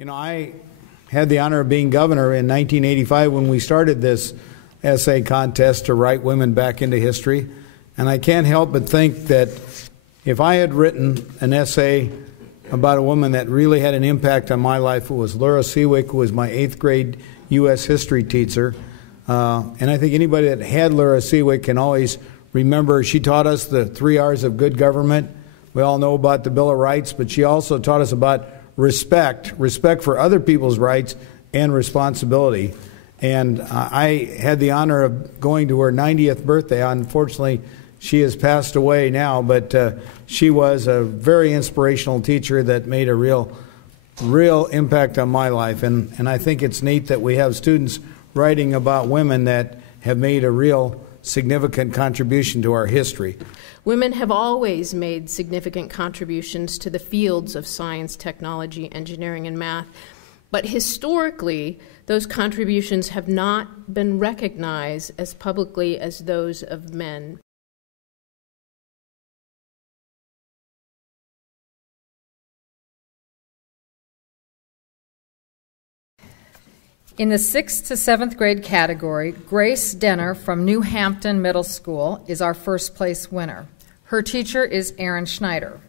You know, I had the honor of being governor in 1985 when we started this essay contest to write women back into history. And I can't help but think that if I had written an essay about a woman that really had an impact on my life, it was Laura Seawick, who was my 8th grade U.S. history teacher. And I think anybody that had Laura Seawick can always remember she taught us the 3 R's of good government. We all know about the Bill of Rights, but she also taught us about respect for other people's rights and responsibility. And I had the honor of going to her 90th birthday. Unfortunately, she has passed away now, but she was a very inspirational teacher that made a real impact on my life. And I think it's neat that we have students writing about women that have made a real significant contribution to our history. Women have always made significant contributions to the fields of science, technology, engineering, and math, but historically, those contributions have not been recognized as publicly as those of men. In the 6th to 7th grade category, Grace Denner from New Hampton Middle School is our first place winner. Her teacher is Erin Schneider.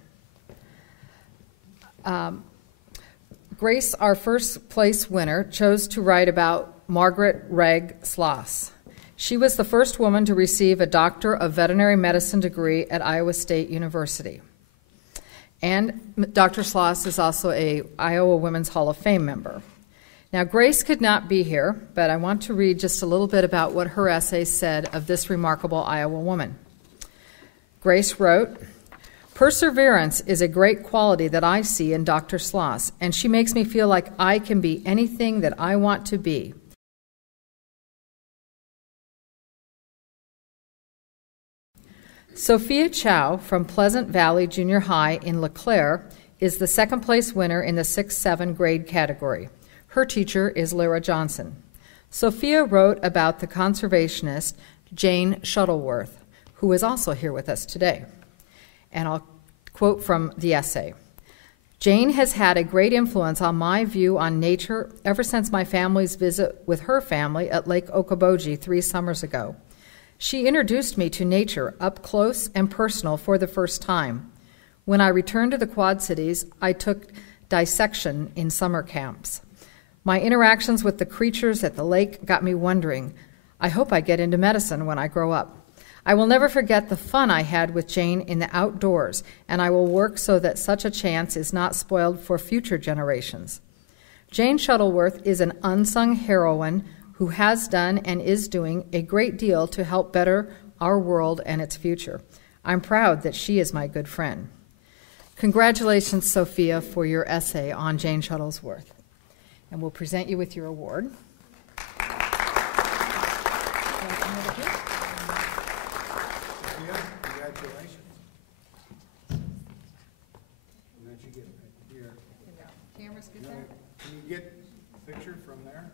Grace, our first place winner, chose to write about Margaret Reg Sloss. She was the first woman to receive a Doctor of Veterinary Medicine degree at Iowa State University. And Dr. Sloss is also a Iowa Women's Hall of Fame member. Now, Grace could not be here, but I want to read just a little bit about what her essay said of this remarkable Iowa woman. Grace wrote, "Perseverance is a great quality that I see in Dr. Sloss, and she makes me feel like I can be anything that I want to be. Sophia Chow from Pleasant Valley Junior High in LeClaire is the second place winner in the 6-7 grade category. Her teacher is Lyra Johnson. Sophia wrote about the conservationist Jane Shuttleworth, who is also here with us today. And I'll quote from the essay. Jane has had a great influence on my view on nature ever since my family's visit with her family at Lake Okoboji 3 summers ago. She introduced me to nature up close and personal for the first time. When I returned to the Quad Cities, I took dissection in summer camps. My interactions with the creatures at the lake got me wondering, I hope I get into medicine when I grow up. I will never forget the fun I had with Jane in the outdoors, and I will work so that such a chance is not spoiled for future generations. Jane Shuttleworth is an unsung heroine who has done and is doing a great deal to help better our world and its future. I'm proud that she is my good friend." Congratulations, Sophia, for your essay on Jane Shuttleworth. And we'll present you with your award. Congratulations. And then you get here. Cameras get there? Can you get a picture from there?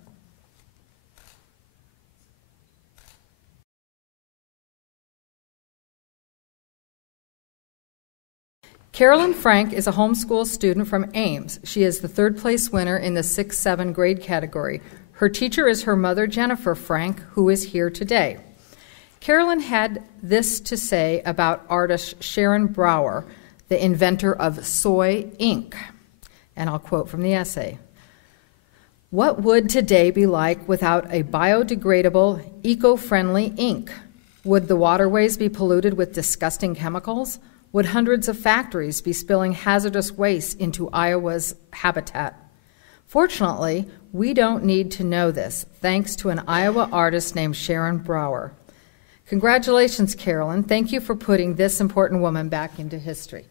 Carolyn Frank is a homeschool student from Ames. She is the 3rd place winner in the 6-7 grade category. Her teacher is her mother, Jennifer Frank, who is here today. Carolyn had this to say about artist Sharon Brower, the inventor of soy ink. And I'll quote from the essay. "What would today be like without a biodegradable, eco-friendly ink? Would the waterways be polluted with disgusting chemicals? Would hundreds of factories be spilling hazardous waste into Iowa's habitat? Fortunately, we don't need to know this, thanks to an Iowa artist named Sharon Brower." Congratulations, Carolyn. Thank you for putting this important woman back into history.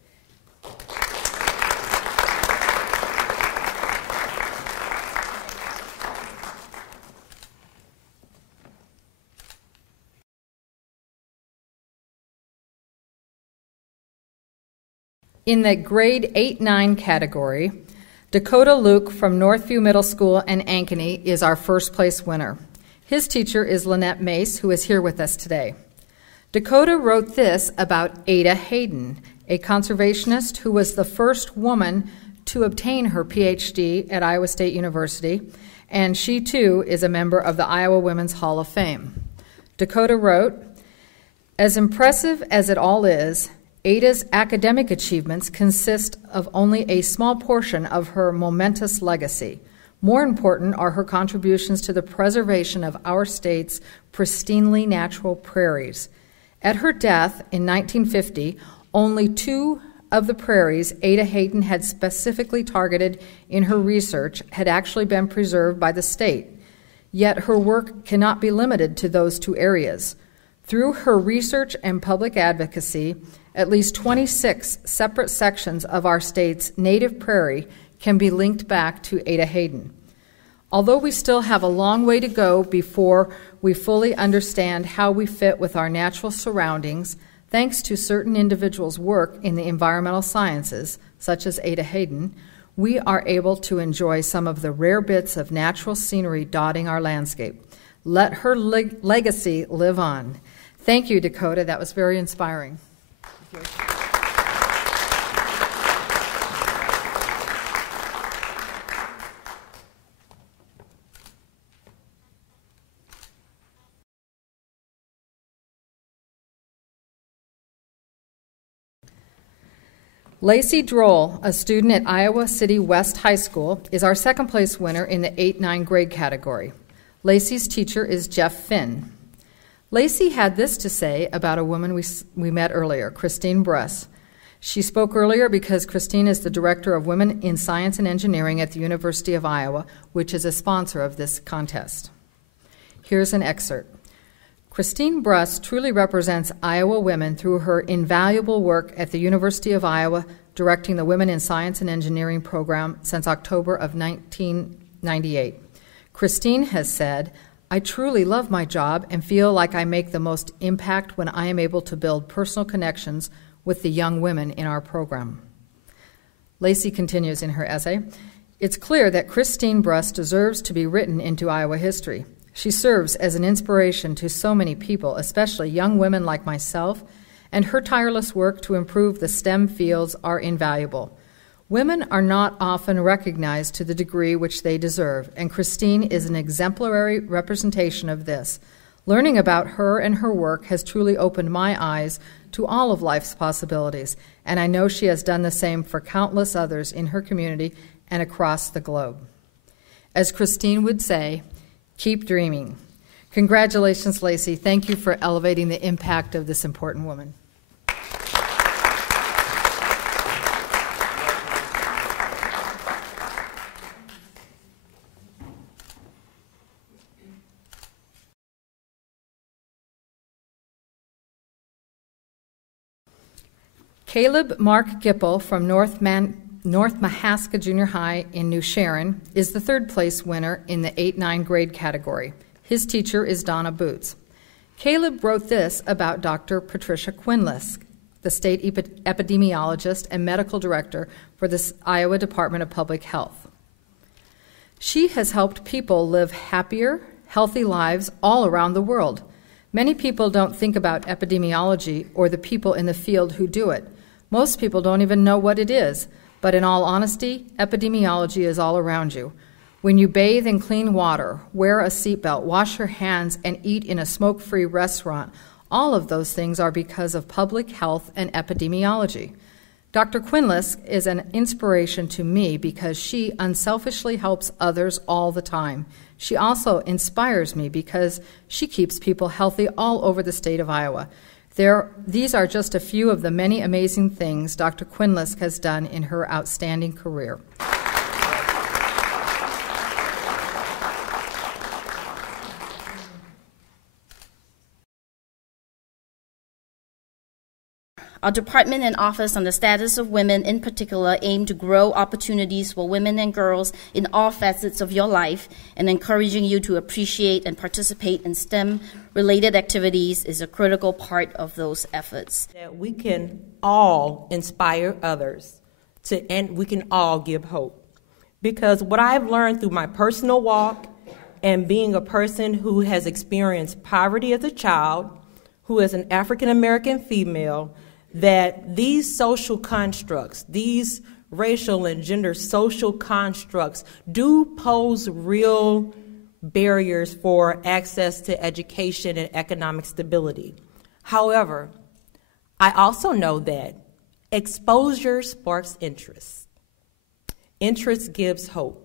In the grade 8-9 category, Dakota Luke from Northview Middle School in Ankeny is our first place winner. His teacher is Lynette Mace, who is here with us today. Dakota wrote this about Ada Hayden, a conservationist who was the first woman to obtain her PhD at Iowa State University, and she too is a member of the Iowa Women's Hall of Fame. Dakota wrote, "As impressive as it all is, Ada's academic achievements consist of only a small portion of her momentous legacy. More important are her contributions to the preservation of our state's pristinely natural prairies. At her death in 1950, only 2 of the prairies Ada Hayden had specifically targeted in her research had actually been preserved by the state. Yet her work cannot be limited to those 2 areas. Through her research and public advocacy, at least 26 separate sections of our state's native prairie can be linked back to Ada Hayden. Although we still have a long way to go before we fully understand how we fit with our natural surroundings, thanks to certain individuals' work in the environmental sciences, such as Ada Hayden, we are able to enjoy some of the rare bits of natural scenery dotting our landscape. Let her legacy live on." Thank you, Dakota. That was very inspiring. Lacey Droll, a student at Iowa City West High School, is our second place winner in the 8-9 grade category. Lacey's teacher is Jeff Finn. Lacey had this to say about a woman we met earlier, Christine Bruss. She spoke earlier because Christine is the Director of Women in Science and Engineering at the University of Iowa, which is a sponsor of this contest. Here's an excerpt. Christine Bruss truly represents Iowa women through her invaluable work at the University of Iowa, directing the Women in Science and Engineering program since October of 1998. Christine has said, "I truly love my job and feel like I make the most impact when I am able to build personal connections with the young women in our program." Lacey continues in her essay, "It's clear that Christine Bruss deserves to be written into Iowa history. She serves as an inspiration to so many people, especially young women like myself, and her tireless work to improve the STEM fields are invaluable. Women are not often recognized to the degree which they deserve, and Christine is an exemplary representation of this. Learning about her and her work has truly opened my eyes to all of life's possibilities, and I know she has done the same for countless others in her community and across the globe. As Christine would say, keep dreaming." Congratulations, Lacey. Thank you for elevating the impact of this important woman. Caleb Mark Gipple from North Mahaska Junior High in New Sharon is the third place winner in the 8-9 grade category. His teacher is Donna Boots. Caleb wrote this about Dr. Patricia Quinlisk, the state epidemiologist and medical director for the Iowa Department of Public Health. "She has helped people live happier, healthy lives all around the world. Many people don't think about epidemiology or the people in the field who do it. Most people don't even know what it is, but in all honesty, epidemiology is all around you. When you bathe in clean water, wear a seatbelt, wash your hands, and eat in a smoke-free restaurant, all of those things are because of public health and epidemiology. Dr. Quinlisk is an inspiration to me because she unselfishly helps others all the time. She also inspires me because she keeps people healthy all over the state of Iowa. These are just a few of the many amazing things Dr. Quinlisk has done in her outstanding career." Our department and office on the status of women in particular aim to grow opportunities for women and girls in all facets of your life, and encouraging you to appreciate and participate in STEM-related activities is a critical part of those efforts. That we can all inspire others and we can all give hope. Because what I've learned through my personal walk and being a person who has experienced poverty as a child, who is an African American female, that these social constructs, these racial and gender social constructs do pose real barriers for access to education and economic stability. However, I also know that exposure sparks interest. Interest gives hope.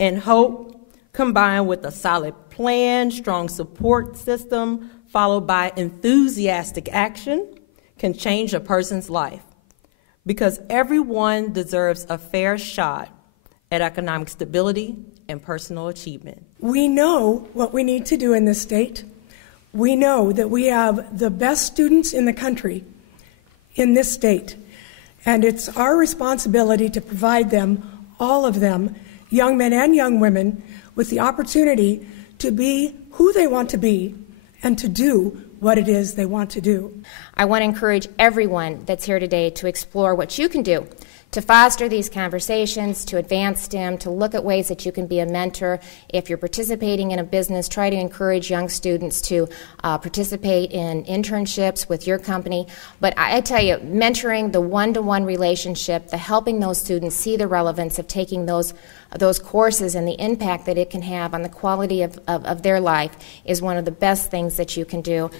And hope, combined with a solid plan, strong support system, followed by enthusiastic action, can change a person's life. Because everyone deserves a fair shot at economic stability and personal achievement. We know what we need to do in this state. We know that we have the best students in the country in this state, and it's our responsibility to provide them, all of them, young men and young women, with the opportunity to be who they want to be and to do what it is they want to do. I want to encourage everyone that's here today to explore what you can do to foster these conversations, to advance STEM, to look at ways that you can be a mentor. If you're participating in a business, try to encourage young students to participate in internships with your company. But I tell you, mentoring, the one-to-one relationship, the helping those students see the relevance of taking those courses and the impact that it can have on the quality of their life is one of the best things that you can do.